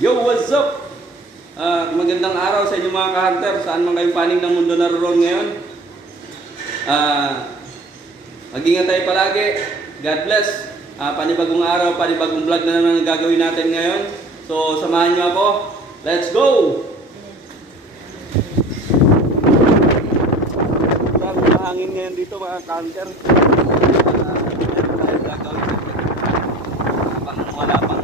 Yo, what's up? Magandang araw sa inyo mga ka-hunter, saan man kayong panig ng mundo naroon ngayon. Mag-ingat tayo palagi. God bless. Panibagong araw, panibagong vlog na naman ang gagawin natin ngayon. So, samahan nyo ako. Let's go! Mahangin ngayon dito mga ka-hunter. Meron tayong gagawin natin. Habang wala pang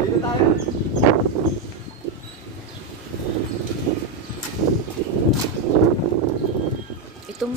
dito tayo. Itong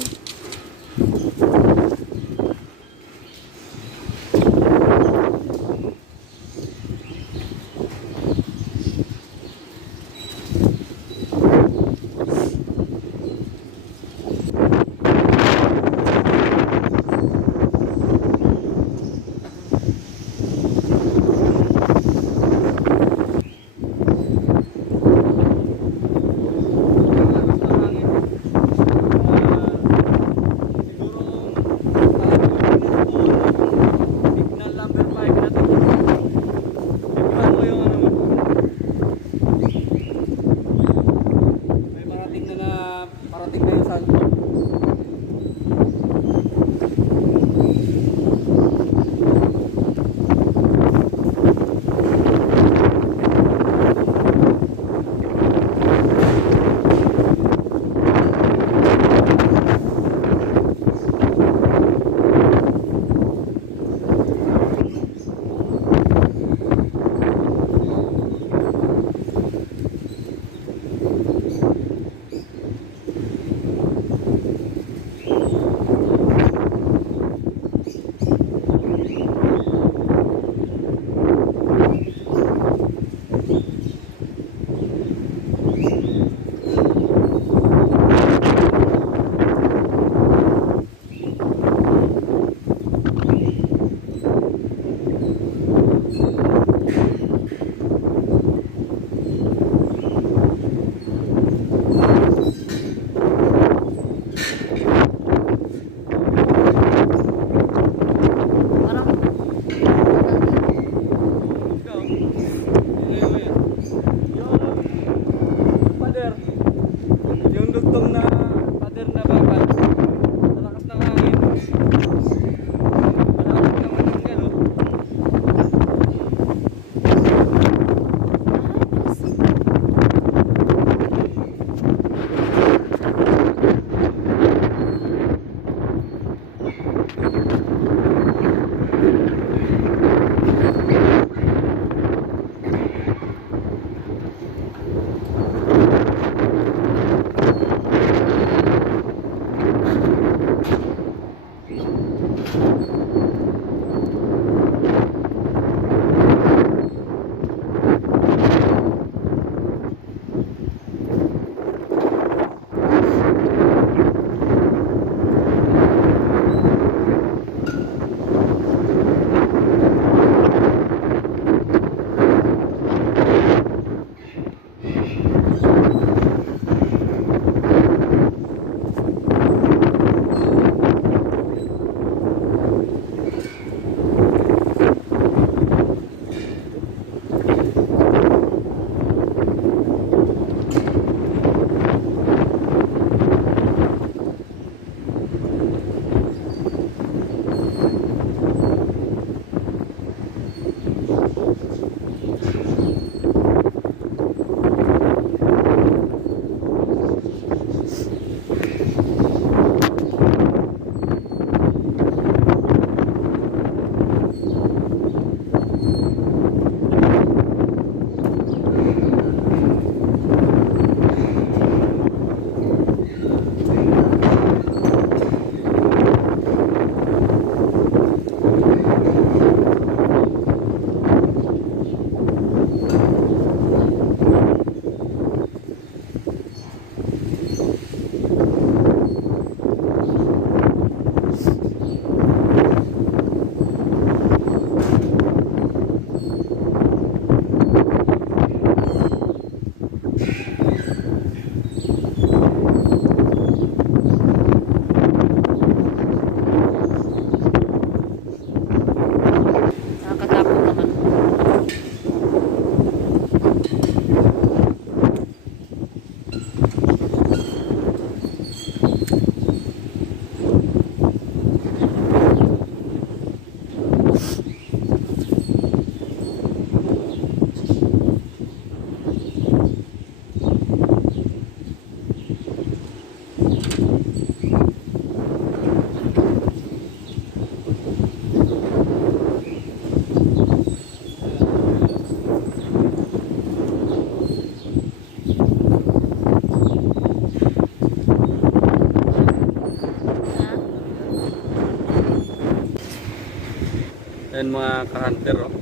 Ayan mga ka-hunter, oh.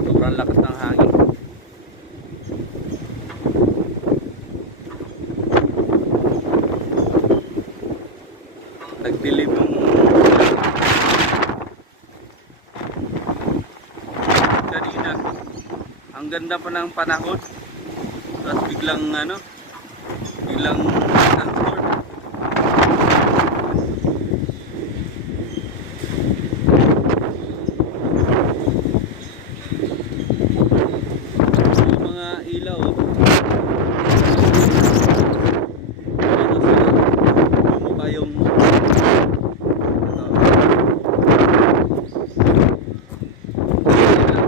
Sobrang lakas ng hangin. Nagdilim yung kanina. Ang ganda pa ng panahon. Tapos biglang biglang SANDSTORM. Ilaw, oh. Mukha yung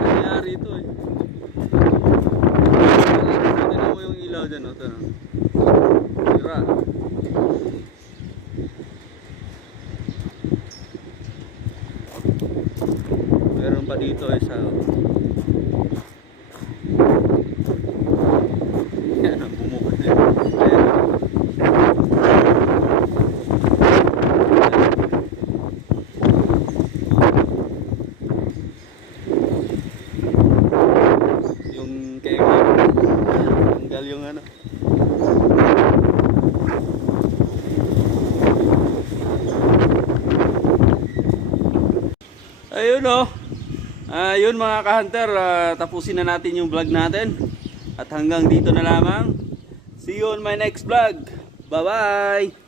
nangyari ito eh. Tignan mo yung ilaw dyan, oh. Sira. Meron pa dito isa, oh. Yung kema, tanggal yung ano. Ayun, oh. Ayun mga ka-hunter, tapusin na natin yung vlog natin. At hanggang dito na lamang. See you on my next vlog. Bye-bye!